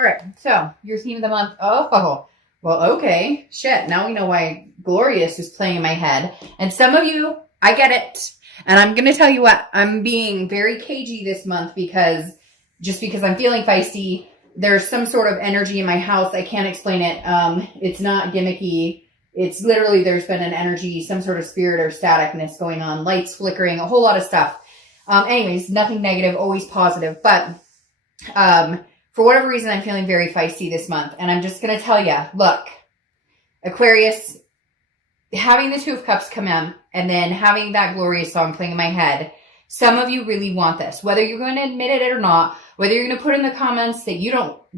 All right, so your theme of the month. Oh, well, okay. Shit, now we know why Glorious is playing in my head. And some of you, I get it. And I'm going to tell you what, I'm being very cagey this month because I'm feeling feisty. There's some sort of energy in my house. I can't explain it. It's not gimmicky. It's literally, there's been an energy, some sort of spirit or staticness going on, lights flickering, a whole lot of stuff. Anyways, nothing negative, always positive. But for whatever reason, I'm feeling very feisty this month. And I'm just going to tell you, look, Aquarius, having the Two of Cups come in and then having that Glorious song playing in my head, some of you really want this. Whether you're going to admit it or not, whether you're going to put in the comments that you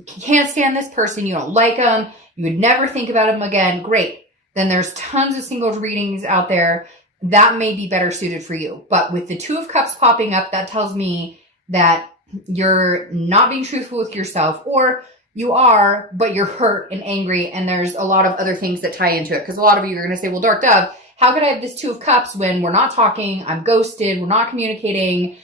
can't stand this person, you don't like them, you would never think about them again, great. Then there's tons of singles readings out there that may be better suited for you. But with the Two of Cups popping up, that tells me that you're not being truthful with yourself, or you are, but you're hurt and angry, and there's a lot of other things that tie into it. Because a lot of you are going to say, well, Dark Dove, how could I have this Two of Cups when we're not talking, I'm ghosted, we're not communicating,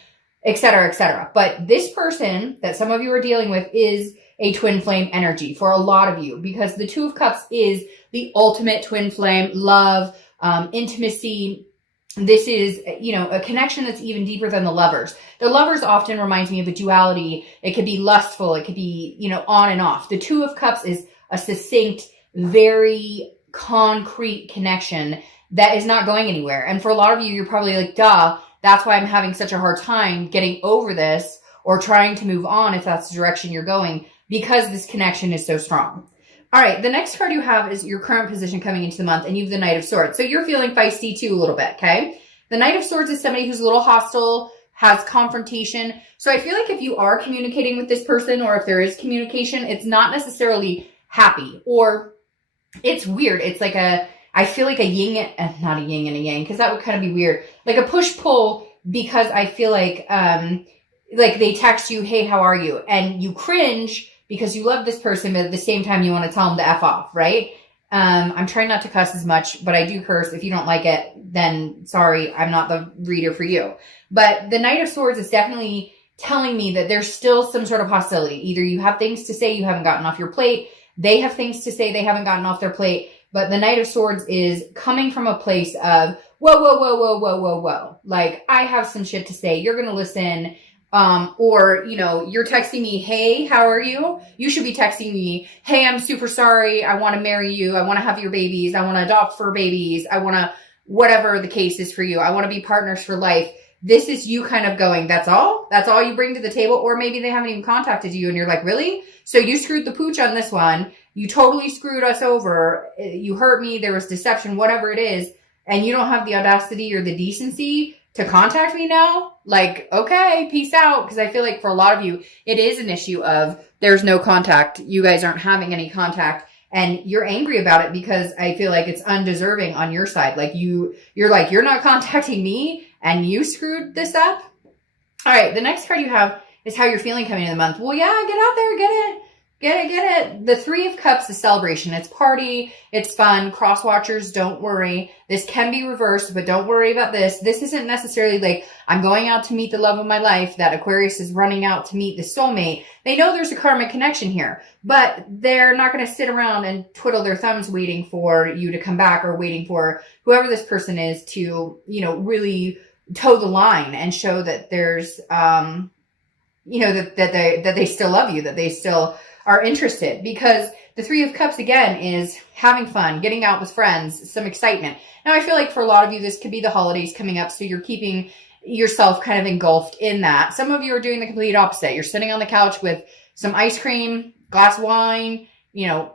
etc., etc. But this person that some of you are dealing with is a twin flame energy for a lot of you, because the Two of Cups is the ultimate twin flame, love, intimacy. This is, a connection that's even deeper than the Lovers. The Lovers often reminds me of a duality. It could be lustful. It could be, on and off. The Two of Cups is a succinct, very concrete connection that is not going anywhere. And for a lot of you, you're probably like, duh, that's why I'm having such a hard time getting over this or trying to move on if that's the direction you're going, because this connection is so strong. All right, the next card you have is your current position coming into the month, and you have the Knight of Swords. So you're feeling feisty too a little bit, okay? The Knight of Swords is somebody who's a little hostile, has confrontation. So I feel like if you are communicating with this person, or if there is communication, it's not necessarily happy, or it's weird. It's like I feel like a yin, not a yin and a yang, because that would kind of be weird. Like a push-pull, because I feel like they text you, hey, how are you? And you cringe because you love this person, but at the same time, you want to tell them to F off, right? I'm trying not to cuss as much, but I do curse. If you don't like it, then sorry, I'm not the reader for you. But the Knight of Swords is definitely telling me that there's still some sort of hostility. Either you have things to say you haven't gotten off your plate, they have things to say they haven't gotten off their plate, but the Knight of Swords is coming from a place of, whoa, whoa, whoa, whoa, whoa, whoa, whoa. Like, I have some shit to say. You're going to listen. Or, you're texting me, hey, how are you? You should be texting me, hey, I'm super sorry. I want to marry you. I want to have your babies. I want to adopt fur babies. I want to, whatever the case is for you. I want to be partners for life. This is you kind of going, that's all? That's all you bring to the table? Or maybe they haven't even contacted you and you're like, really? So you screwed the pooch on this one. You totally screwed us over. You hurt me. There was deception, whatever it is. And you don't have the audacity or the decency to contact me now? Like, okay, peace out. Because I feel like for a lot of you, it is an issue of there's no contact. You guys aren't having any contact. And you're angry about it because I feel like it's undeserving on your side. Like you're like, you're not contacting me and you screwed this up. All right, the next card you have is how you're feeling coming into the month. Well, yeah, get out there, get it. Get it. The Three of Cups is celebration. It's party. It's fun. Cross watchers, don't worry. This can be reversed, but don't worry about this. This isn't necessarily like I'm going out to meet the love of my life, that Aquarius is running out to meet the soulmate. They know there's a karmic connection here, but they're not going to sit around and twiddle their thumbs waiting for you to come back, or waiting for whoever this person is to, really toe the line and show that there's, that they still love you, that they still are interested. Because the Three of Cups, again, is having fun, getting out with friends, some excitement. Now, I feel like for a lot of you, this could be the holidays coming up, so you're keeping yourself kind of engulfed in that. Some of you are doing the complete opposite. You're sitting on the couch with some ice cream, glass of wine, a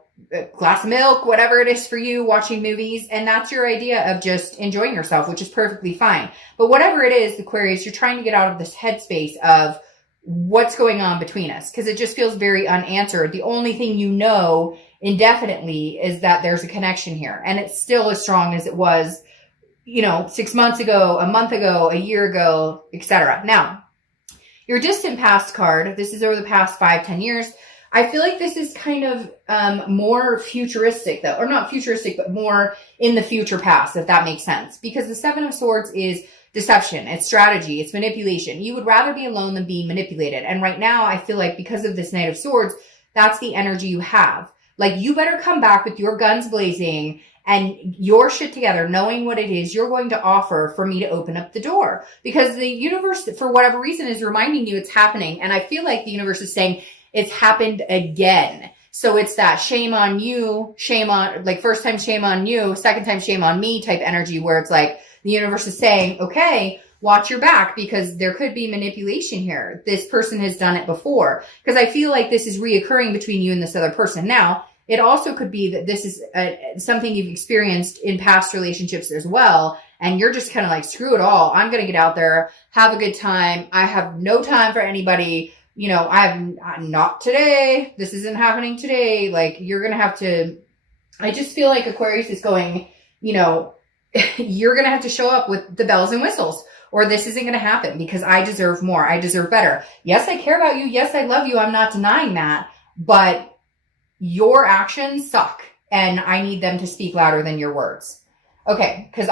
glass of milk, whatever it is for you, watching movies, and that's your idea of just enjoying yourself, which is perfectly fine. But whatever it is, Aquarius, you're trying to get out of this headspace of what's going on between us, because it just feels very unanswered. The only thing you know indefinitely is that there's a connection here, and it's still as strong as it was, 6 months ago, a month ago, a year ago, etc. Now, your distant past card, this is over the past 5-10 years. I feel like this is kind of more futuristic, though, or not futuristic, but more in the future past, if that makes sense, because the Seven of Swords is deception, it's strategy, it's manipulation. You would rather be alone than be manipulated. And right now, I feel like because of this Knight of Swords, that's the energy you have. Like, you better come back with your guns blazing and your shit together, knowing what it is you're going to offer for me to open up the door. Because the universe, for whatever reason, is reminding you it's happening. And I feel like the universe is saying it's happened again. So it's that shame on you, shame on, like, first time shame on you, second time shame on me type energy, where it's like the universe is saying, okay, watch your back, because there could be manipulation here. This person has done it before. Because I feel like this is reoccurring between you and this other person. Now, it also could be that this is something you've experienced in past relationships as well. And you're just kind of like, screw it all. I'm going to get out there, have a good time. I have no time for anybody. You know, I'm not today. This isn't happening today. Like, you're going to have to, I just feel like Aquarius is going, you know, you're going to have to show up with the bells and whistles, or this isn't going to happen because I deserve more. I deserve better. Yes, I care about you. Yes, I love you. I'm not denying that, but your actions suck, and I need them to speak louder than your words. Okay, because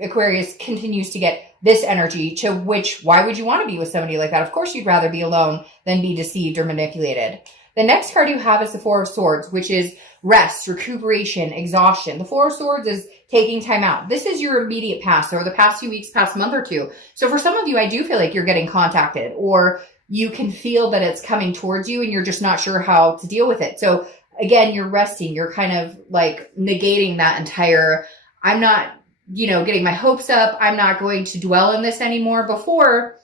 Aquarius continues to get this energy, to which, why would you want to be with somebody like that? Of course you'd rather be alone than be deceived or manipulated. The next card you have is the Four of Swords, which is rest, recuperation, exhaustion. The Four of Swords is taking time out. This is your immediate past, or the past few weeks, past month or two. So for some of you, I do feel like you're getting contacted, or you can feel that it's coming towards you and you're just not sure how to deal with it. So again, you're resting. You're kind of like negating that entire, I'm not, you know, getting my hopes up. I'm not going to dwell in this anymore. Before,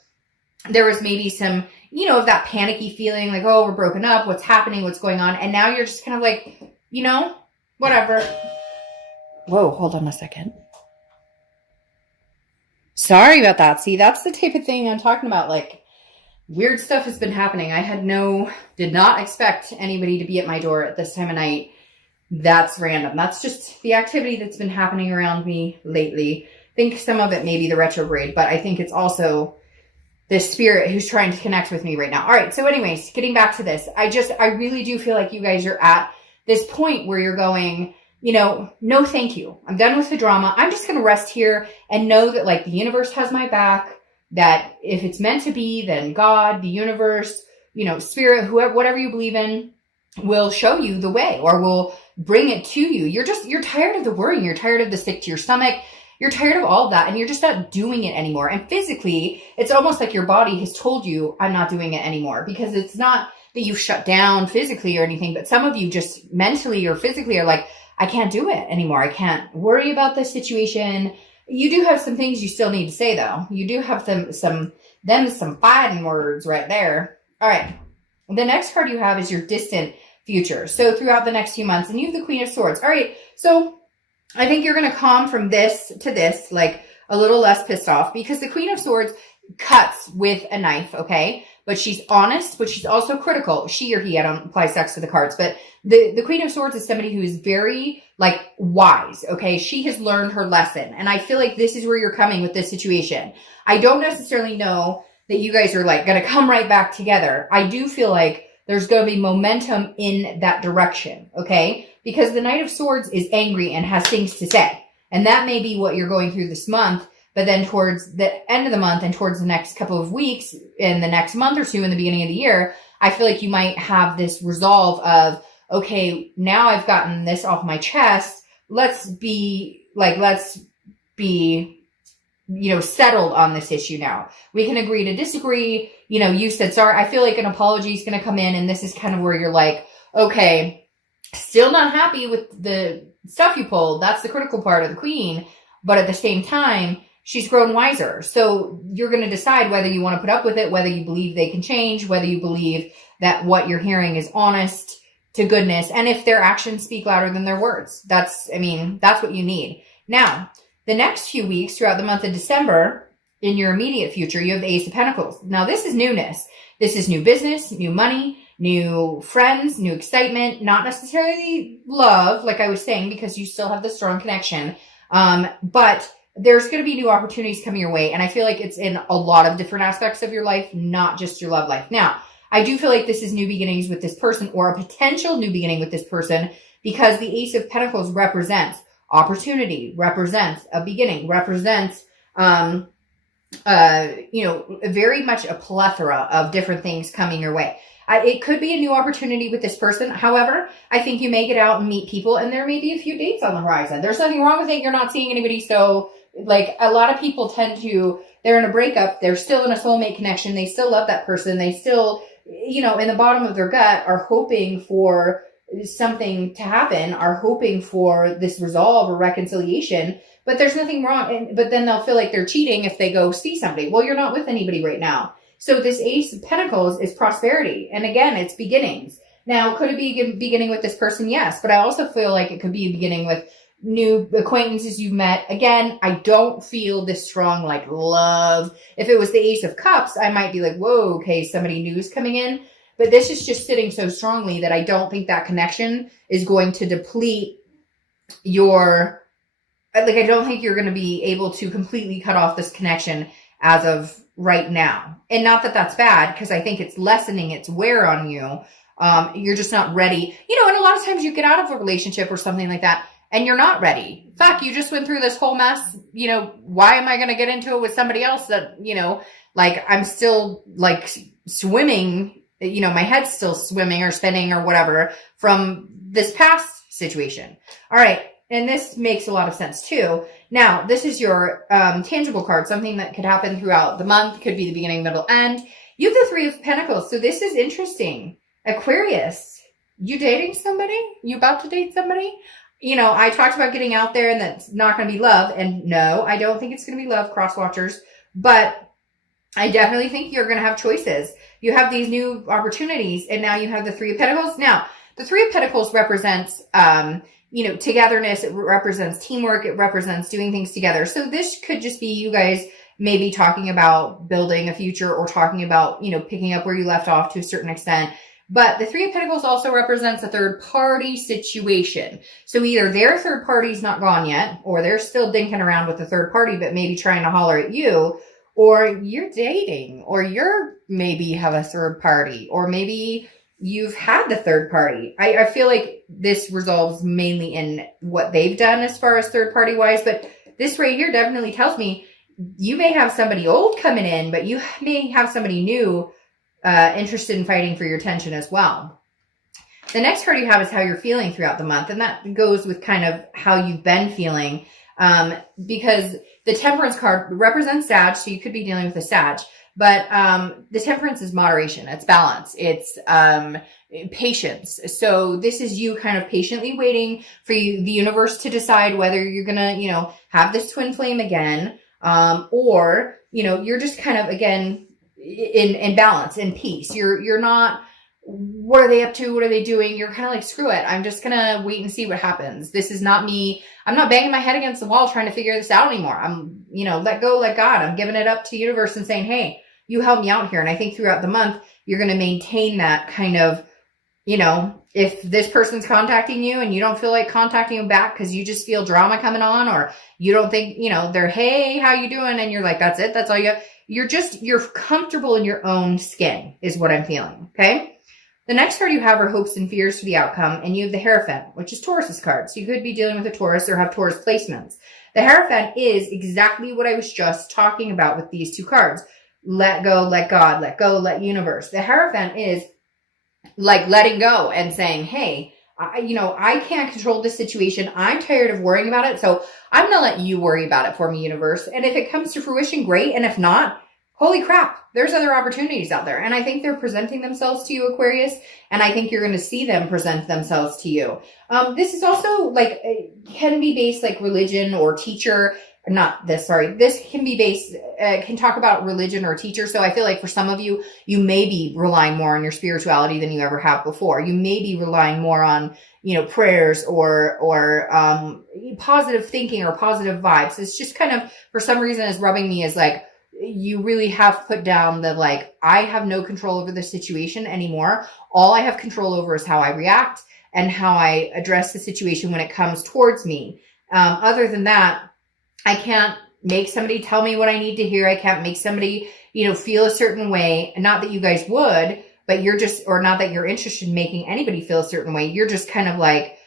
there was maybe some, you know, of that panicky feeling, like, oh, we're broken up. What's happening? What's going on? And now you're just kind of like, you know, whatever. Whoa, hold on a second. Sorry about that. See, that's the type of thing I'm talking about. Like, weird stuff has been happening. Did not expect anybody to be at my door at this time of night. That's random. That's just the activity that's been happening around me lately. I think some of it may be the retrograde, but I think it's also this spirit who's trying to connect with me right now. All right. So anyways, getting back to this, I really do feel like you guys are at this point where you're going, you know, no, thank you. I'm done with the drama. I'm just going to rest here and know that, like, the universe has my back. That if it's meant to be, then God, the universe, you know, spirit, whoever, whatever you believe in, will show you the way, or will bring it to you. You're tired of the worrying. You're tired of the sick to your stomach. You're tired of all of that, and you're just not doing it anymore. And physically, it's almost like your body has told you, I'm not doing it anymore, because it's not that you've shut down physically or anything, but some of you just mentally or physically are like, I can't do it anymore. I can't worry about this situation. You do have some things you still need to say, though. You do have some fighting words right there. All right. The next card you have is your distant future. So throughout the next few months, and you have the Queen of Swords. All right. So I think you're going to calm from this to this, like a little less pissed off, because the Queen of Swords cuts with a knife. Okay. But she's honest, but she's also critical. She or he, I don't apply sex to the cards, but the Queen of Swords is somebody who is very, like, wise, okay? She has learned her lesson, and I feel like this is where you're coming with this situation. I don't necessarily know that you guys are, like, going to come right back together. I do feel like there's going to be momentum in that direction, okay? Because the Knight of Swords is angry and has things to say, and that may be what you're going through this month. But then towards the end of the month and towards the next couple of weeks, in the next month or two, in the beginning of the year, I feel like you might have this resolve of, okay, now I've gotten this off my chest. Let's be, you know, settled on this issue now. We can agree to disagree. You know, you said, sorry, I feel like an apology is going to come in. And this is kind of where you're like, okay, still not happy with the stuff you pulled. That's the critical part of the Queen. But at the same time, she's grown wiser. So you're going to decide whether you want to put up with it, whether you believe they can change, whether you believe that what you're hearing is honest to goodness. And if their actions speak louder than their words, that's what you need. Now, the next few weeks throughout the month of December, in your immediate future, you have the Ace of Pentacles. Now, this is newness. This is new business, new money, new friends, new excitement, not necessarily love, like I was saying, because you still have the strong connection. But there's going to be new opportunities coming your way. And I feel like it's in a lot of different aspects of your life, not just your love life. Now, I do feel like this is new beginnings with this person, or a potential new beginning with this person, because the Ace of Pentacles represents opportunity, represents a beginning, represents, very much a plethora of different things coming your way. It could be a new opportunity with this person. However, I think you may get out and meet people, and there may be a few dates on the horizon. There's nothing wrong with it. You're not seeing anybody. So like a lot of people tend to, they're in a breakup. They're still in a soulmate connection. They still love that person. They still, you know, in the bottom of their gut are hoping for something to happen, are hoping for this resolve or reconciliation, but there's nothing wrong. But then they'll feel like they're cheating if they go see somebody. Well, you're not with anybody right now. So this Ace of Pentacles is prosperity. And again, it's beginnings. Now, could it be beginning with this person? Yes. But I also feel like it could be a beginning with new acquaintances you've met. Again, I don't feel this strong like love. If it was the Ace of Cups, I might be like, whoa, okay, somebody new is coming in. But this is just sitting so strongly that I don't think that connection is going to deplete your, like, I don't think you're going to be able to completely cut off this connection as of right now. And not that that's bad, because I think it's lessening its wear on you. You're just not ready. You know, and a lot of times you get out of a relationship or something like that, and you're not ready. Fuck, you just went through this whole mess. You know, why am I going to get into it with somebody else that, you know, like I'm still like swimming, you know, my head's still swimming or spinning or whatever from this past situation. All right. And this makes a lot of sense too. Now, this is your tangible card, something that could happen throughout the month, could be the beginning, middle, end. You have the Three of Pentacles. So this is interesting. Aquarius, you dating somebody? You about to date somebody? You know, I talked about getting out there and that's not going to be love. And no, I don't think it's going to be love, cross watchers. But I definitely think you're going to have choices. You have these new opportunities, and now you have the Three of Pentacles. Now, the Three of Pentacles represents, you know, togetherness. It represents teamwork. It represents doing things together. So this could just be you guys maybe talking about building a future or talking about, you know, picking up where you left off to a certain extent. But the Three of Pentacles also represents a third party situation. So either their third party's not gone yet, or they're still dinking around with the third party, but maybe trying to holler at you, or you're dating, or you're maybe have a third party, or maybe you've had the third party. I feel like this resolves mainly in what they've done as far as third party wise, but this right here definitely tells me you may have somebody old coming in, but you may have somebody new interested in fighting for your attention as well. The next card you have is how you're feeling throughout the month, and that goes with kind of how you've been feeling, because the Temperance card represents Sag, so you could be dealing with a Sag. But the Temperance is moderation. It's balance. It's patience. So this is you kind of patiently waiting for the universe to decide whether you're going to, you know, have this twin flame again, or, you know, you're just kind of, again, in balance, in peace. You're not, what are they up to? What are they doing? You're kind of like, screw it. I'm just going to wait and see what happens. This is not me. I'm not banging my head against the wall trying to figure this out anymore. I'm, you know, let go, let God. I'm giving it up to the universe and saying, hey, you help me out here. And I think throughout the month, you're going to maintain that kind of, you know, if this person's contacting you and you don't feel like contacting them back because you just feel drama coming on, or you don't think, you know, they're, hey, how you doing? And you're like, that's it. That's all you got. You're comfortable in your own skin is what I'm feeling. Okay. The next card you have are hopes and fears for the outcome, and you have the Hierophant, which is Taurus's card. So you could be dealing with a Taurus or have Taurus placements. The Hierophant is exactly what I was just talking about with these two cards. Let go, let God, let go, let universe. The Hierophant is like letting go and saying, hey, I can't control this situation. I'm tired of worrying about it. So I'm going to let you worry about it for me, universe. And if it comes to fruition, great. And if not, holy crap, there's other opportunities out there. And I think they're presenting themselves to you, Aquarius. And I think you're going to see them present themselves to you. This is also like, can be based like religion or teacher. This can be based, can talk about religion or teacher. So I feel like for some of you, you may be relying more on your spirituality than you ever have before. You may be relying more on, prayers or positive thinking or positive vibes. It's just kind of, for some reason, is rubbing me as like, you really have put down the, like, I have no control over the situation anymore. All I have control over is how I react and how I address the situation when it comes towards me. Other than that, I can't make somebody tell me what I need to hear. I can't make somebody, feel a certain way. Not that you guys would, but or not that you're interested in making anybody feel a certain way. You're just kind of like,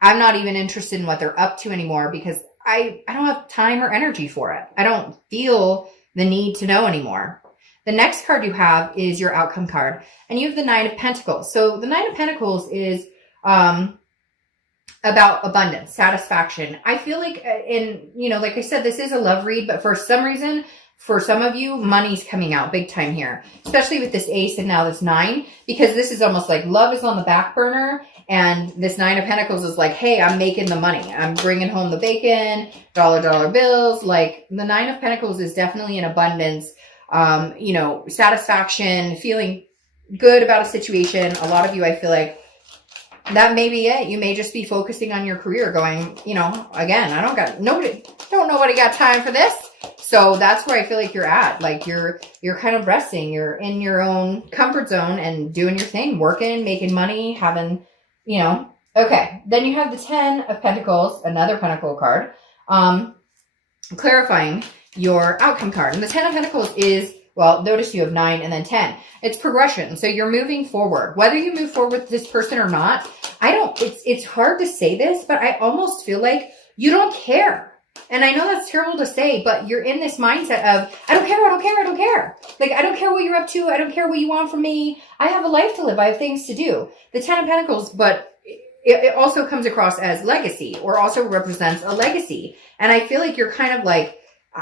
I'm not even interested in what they're up to anymore because I don't have time or energy for it. I don't feel the need to know anymore. The next card you have is your outcome card, and you have the Nine of Pentacles. So the Nine of Pentacles is about abundance, satisfaction. I feel like, like I said, this is a love read, but for some reason, for some of you, money's coming out big time here, especially with this ace and now this 9, because this is almost like love is on the back burner. And this 9 of Pentacles is like, hey, I'm making the money. I'm bringing home the bacon, dollar bills. Like the 9 of Pentacles is definitely an abundance, satisfaction, feeling good about a situation. A lot of you, I feel like that may be it. You may just be focusing on your career going, again, don't nobody got time for this. So that's where I feel like you're at. Like you're kind of resting. You're in your own comfort zone and doing your thing, working, making money, having, okay. Then you have the 10 of Pentacles, another Pentacle card, clarifying your outcome card. And the 10 of Pentacles is, well, notice you have 9 and then 10. It's progression. So you're moving forward. Whether you move forward with this person or not, it's hard to say this, but I almost feel like you don't care. And I know that's terrible to say, but you're in this mindset of, I don't care. Like, I don't care what you're up to. I don't care what you want from me. I have a life to live. I have things to do. The 10 of Pentacles, but it also comes across as legacy, or also represents a legacy. And I feel like you're kind of like,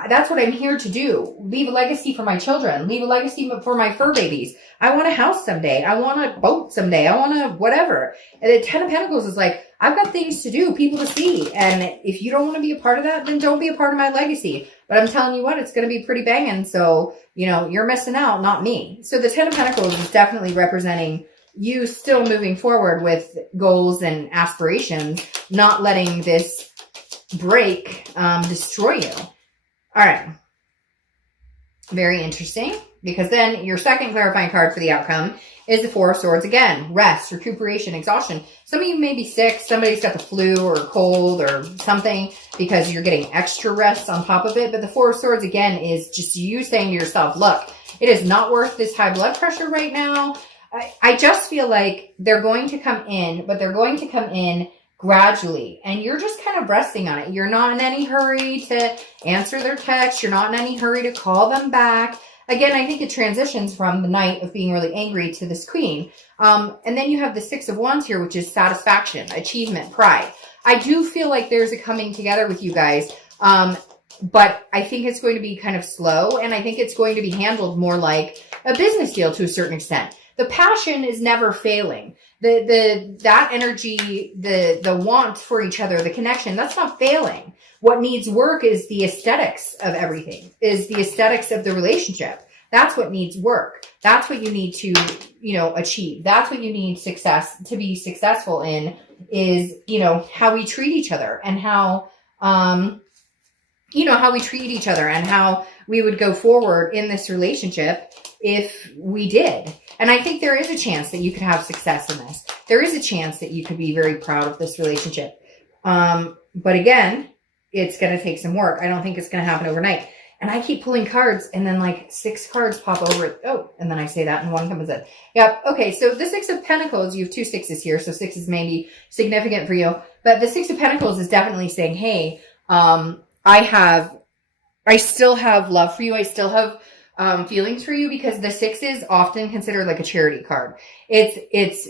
that's what I'm here to do. Leave a legacy for my children. Leave a legacy for my fur babies. I want a house someday. I want a boat someday. I want a whatever. And the 10 of Pentacles is like, I've got things to do, people to see. And if you don't want to be a part of that, then don't be a part of my legacy. But I'm telling you what, it's going to be pretty banging. So, you're missing out, not me. So the 10 of Pentacles is definitely representing you still moving forward with goals and aspirations, not letting this break destroy you. All right. Very interesting, because then your second clarifying card for the outcome is the Four of Swords again. Rest, recuperation, exhaustion. Some of you may be sick. Somebody's got the flu or a cold or something because you're getting extra rest on top of it. But the Four of Swords again is just you saying to yourself, look, it is not worth this high blood pressure right now. I just feel like they're going to come in, but they're going to come in gradually, and you're just kind of resting on it. You're not in any hurry to answer their text. You're not in any hurry to call them back. Again, I think it transitions from the Knight of being really angry to this Queen. And then you have the Six of Wands here, which is satisfaction, achievement, pride. I do feel like there's a coming together with you guys. But I think it's going to be kind of slow, and I think it's going to be handled more like a business deal to a certain extent. The passion is never failing. That energy, the want for each other, the connection, that's not failing. What needs work is the aesthetics of everything, is the aesthetics of the relationship. That's what needs work. That's what you need to, achieve. That's what you need to be successful in, is, how we treat each other, and how we treat each other, and how we would go forward in this relationship if we did. And I think there is a chance that you could have success in this. There is a chance that you could be very proud of this relationship. But again, it's going to take some work. I don't think it's going to happen overnight. And I keep pulling cards, and then like 6 cards pop over. Oh, and then I say that and one comes in. Yep. Okay. So the 6 of Pentacles, you have 2 6s here. So 6 is maybe significant for you, but the 6 of Pentacles is definitely saying, hey, I still have love for you. I still have feelings for you, because the 6 is often considered like a charity card. It's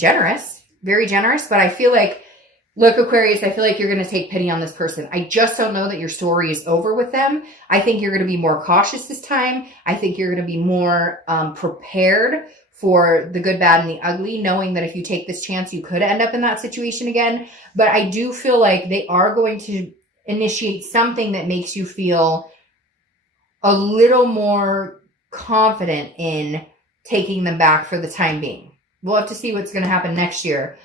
generous, very generous, but I feel like, look, Aquarius, I feel like you're going to take pity on this person. I just don't know that your story is over with them. I think you're going to be more cautious this time. I think you're going to be more prepared for the good, bad, and the ugly, knowing that if you take this chance, you could end up in that situation again. But I do feel like they are going to initiate something that makes you feel a little more confident in taking them back for the time being. We'll have to see what's going to happen next year.